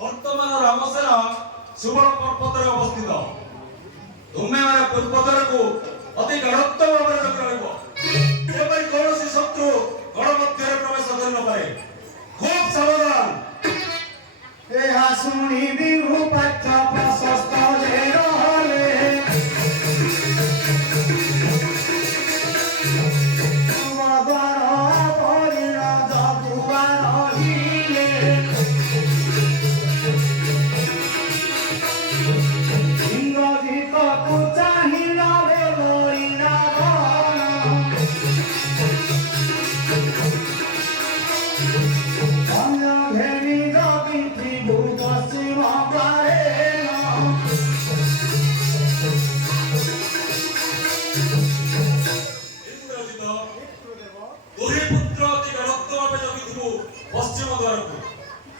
ବର୍ତ୍ତମାନ ରାମସେନା ସୁବର୍ଣ୍ଣ ପର୍ବତରେ ଅବସ୍ଥିତ। ତୁମେମାନେ ପୂର୍ବତରକୁ ଅତି ଗାଢ଼ତ୍ୱ ଭାବରେ ଲକ୍ଷ୍ୟ ରହିବ, ଯେପରି କୌଣସି ଶତ୍ରୁ ଗଣ ମଧ୍ୟରେ ପ୍ରବେଶ କରିନପାରେ। ଖୁବ୍ ସାବଧାନ। ଏହା ଶୁଣି ବିରୁପାକ୍ଷ ପ୍ରଶସ୍ତ ରହିଲେ ପଶ୍ଚିମ ଦ୍ୱାରକୁ,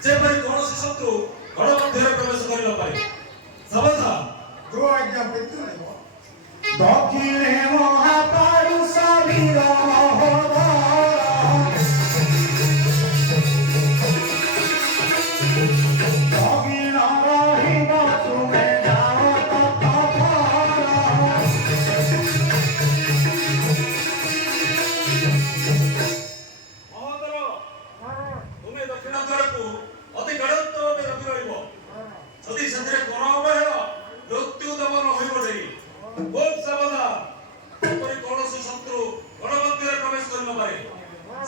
ଯେପରି କୌଣସି ଶତ୍ରୁ ଗଣ ମଧ୍ୟରେ ପ୍ରବେଶ କରିନପାରେ। ସାବଧାନ। ଦକ୍ଷିଣେ ମହାପାରୁଷ ବୀର ଦକ୍ଷିଣ ରହିବ ତୁମେ ଯାଅ ତୁମେ ଦକ୍ଷିଣ ଦ୍ୱାରକୁ ଅତି ଗାଢ଼ତ୍ୱ ଭାବେ ଲକ୍ଷ୍ୟ ରହିବ। ଯଦି ସେଥିରେ କଣ ଅବହେଳା ମୃତ୍ୟୁ ଦମନ ହୋଇବ ନାହିଁ। ଖୁବ୍ ସାବଧାନ, ଯେପରି କୌଣସି ଶତ୍ରୁ ଗଣ ମଧ୍ୟରେ ପ୍ରବେଶ କରିନପାରେ।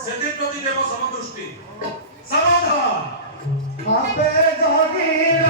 ସେଥିପ୍ରତି ଦେବ ସମଦୃଷ୍ଟି। ସାବଧାନ। ଆପେ ଜଗିର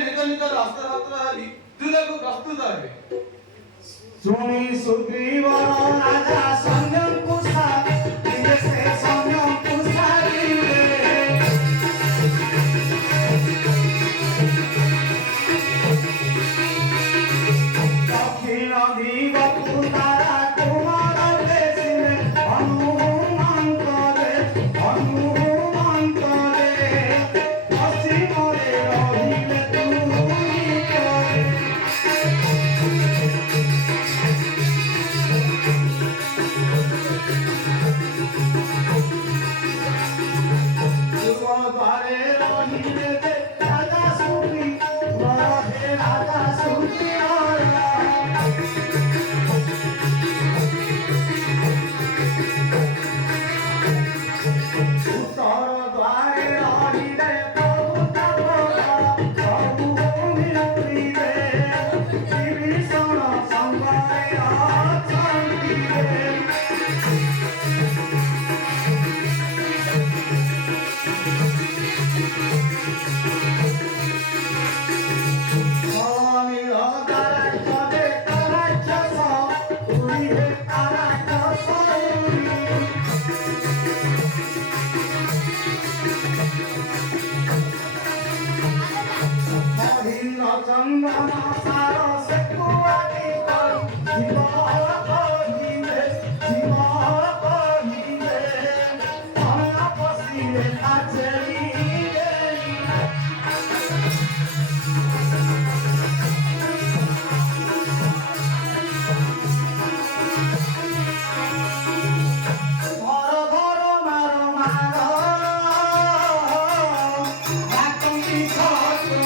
ନିଜ ନିଜ ଅସ୍ତ୍ରଶସ୍ତ୍ର ଧରି ଯୁଦ୍ଧକୁ ପ୍ରସ୍ତୁତ ହେବେ। ଶୁଣି ସୁଗ୍ରୀବ ରାଜା ସୈନ୍ୟଙ୍କୁ ସାରିଲେ ସେ ସୈନ୍ୟଙ୍କୁ ସାରିଲେ ଦକ୍ଷିଣ ଦିଗକୁ ତାରା କୁମାର ବେଶିଲେ ହନୁମନ୍ତରେ ପଶ୍ଚିମରେ ରହିଲେ ତୁରିତରେ দ্বারে রহিলে যে রাজা সুগ্রী হে রাজা সুগ্রী উত্তর দ্বারে রহিলে প্রভু প্রভু মিলিবে বিভীষণ সঙ্গে অଛନ୍ତି চন্দন সার সে কুয়াটি জীব কহিলে মন পশিলে আচরিলে ধর ধর মার মার ডাকন্তি সরে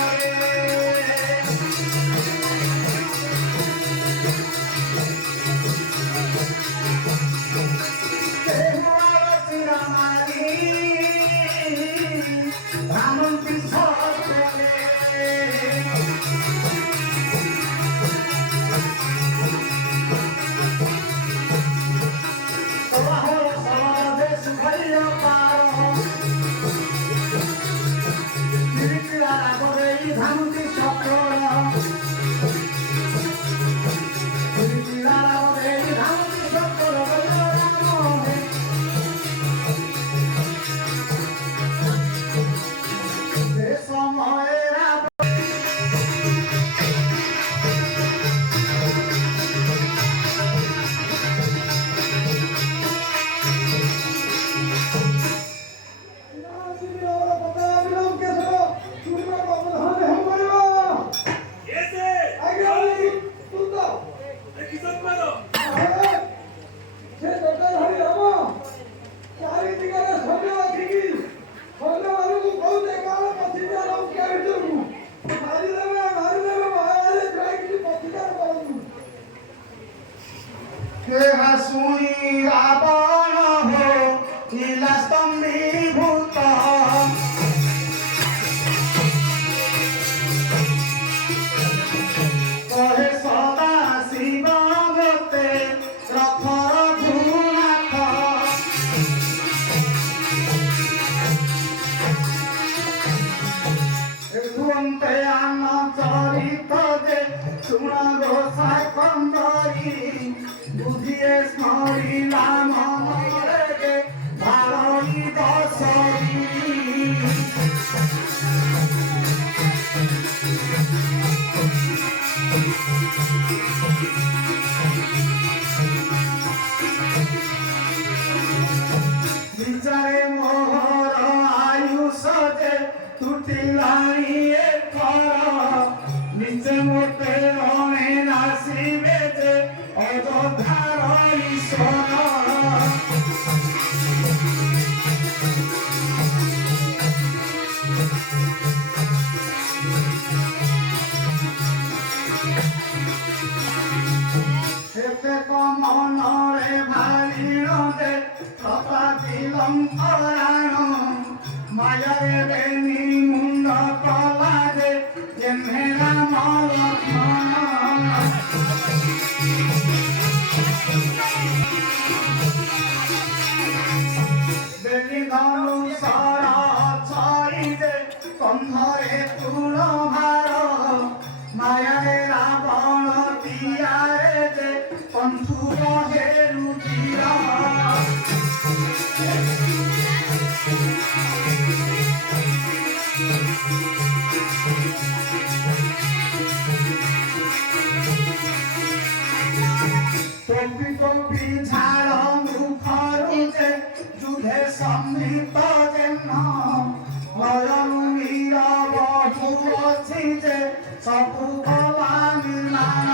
শুনি রাবণ হো নীলা স্তম্ভীভূত কহে সদা শিব মতে রথর ধুনাথ ধুমতে আন চরিত যে শুণ গোসা কন্দরী বুঝিয়ে স্মরিলা মনরে ভারী দশরী বিচারে মোহর আয়ুষ যে তুটিলানি এথর নিচে মোতে রণে নাসিবে যে অযোধ্যার ঈশ্বর এতে মনরে ভারিণ দে তথাপি লঙ্করাণ মায়ারে বেনি মুন্ড কলা দে যেমে রাম লক্ষ্মণ বেনি ধনু সর ছড়ি দে কন্ধরে তুল ভার সম্মিত যেন নয়ন নীরব হউছি যে সবু কলা নির্মাণ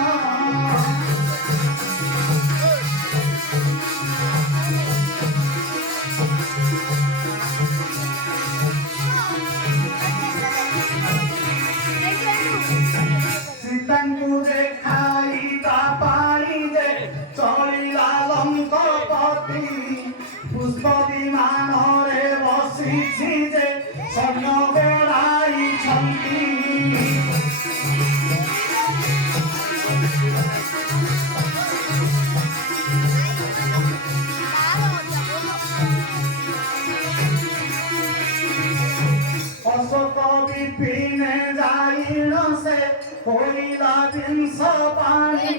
সীতাଙ୍କୁ দেখাইবা পাই যে চলিলা লঙ্কপতি পুষ্প বিমাନରେ বসিছি যে সৈন্য বেড়াইଛନ୍ତି অশোক বিপিনে যাইল সে হইলা বিংশ পাଣି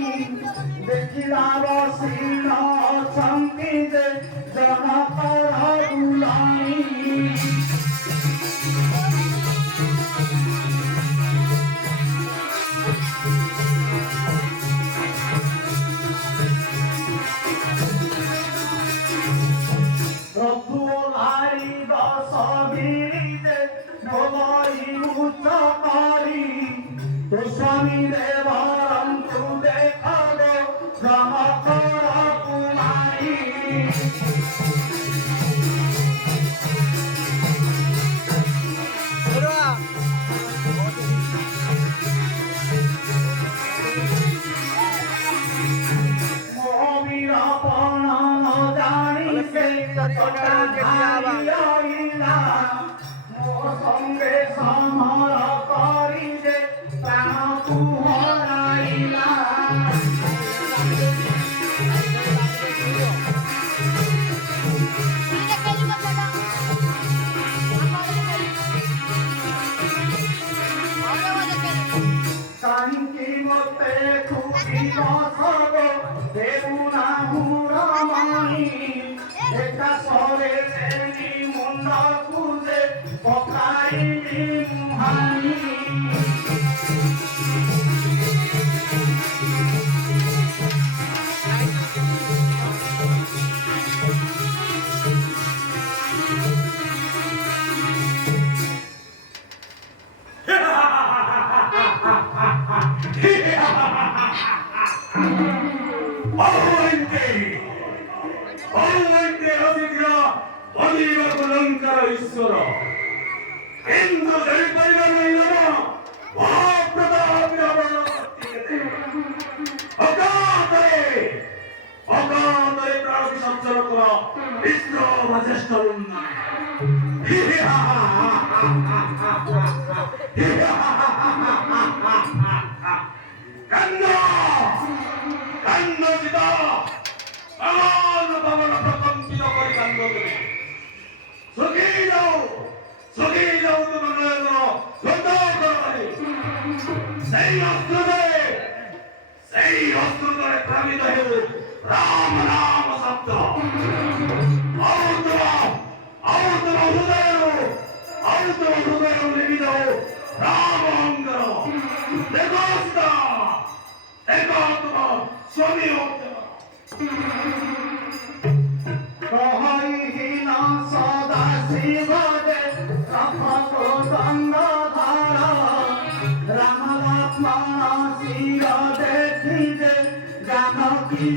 ଦେଖିଲା ବସିନ ଅଛନ୍ତି ଯେ ଜନକର ବୁଲାଣି ପ୍ରଭୁ ଭାଇ ଦଶ ବିରିଜେ ବୋଲଇ ଉଚ୍ଚ କରି ତୋ ସ୍ୱାମୀ ଦେବରଙ୍କୁ ଦେଖାବେ ଜନକର କୁମାରୀ ମୋହବୀର ପଣ ନ ଜାଣି ସେ ଆଇଲା ମୋ ସଙ୍ଗେ ସମର କରି ଯେ ପ୍ରାଣକୁ ହରାଇଲା କାହିଁକି ମୋତେ ଖୁସିବ ସବ ଦେଉନାହୁଁ ରମଣୀ ଏକାଶରେ ଦେଲି ମୁଣ୍ଡକୁ ଯେ ପକାଇଲି ମୁହାଣୀ ଈଶ୍ୱର କିନ୍ତୁ ଜାଣିପାରିବା ନାହିଁ ମହାପ୍ରତାପ ଅଗାଧରେ ପ୍ରାଣ ବିସର୍ଜନ କର ବିଷ୍ଣୁ ବଶିଷ୍ଠ କାନ୍ଦ ସୀତା ଭଗବାନ ପବନ ପ୍ରକମ୍ପିତ କରି କାନ୍ଦ ତୁମେ ସୁଖୀ ଯାଉ ତୁମ ନୟନ ଗନ୍ଧ କରି ସେହି ଅସ୍ତ୍ରରେ ପ୍ରାମିତ ହେଉ ରାମ ନାମ ଶବ୍ଦ ତୁମ ହୃଦୟରୁ ଲିଭି ଯାଉ ରାମ ଅଙ୍ଗର ଦେଖ ସୀତା ଦେଖ ତୁମ ସ୍ୱାମୀ କହିହୀନ ସଦା ଶିବରେ ରଥକୁ ଗଙ୍ଗଧର ରାମ ଲକ୍ଷ୍ମଣ ଶିର ଦେଖି ଯେ ଜାନକୀ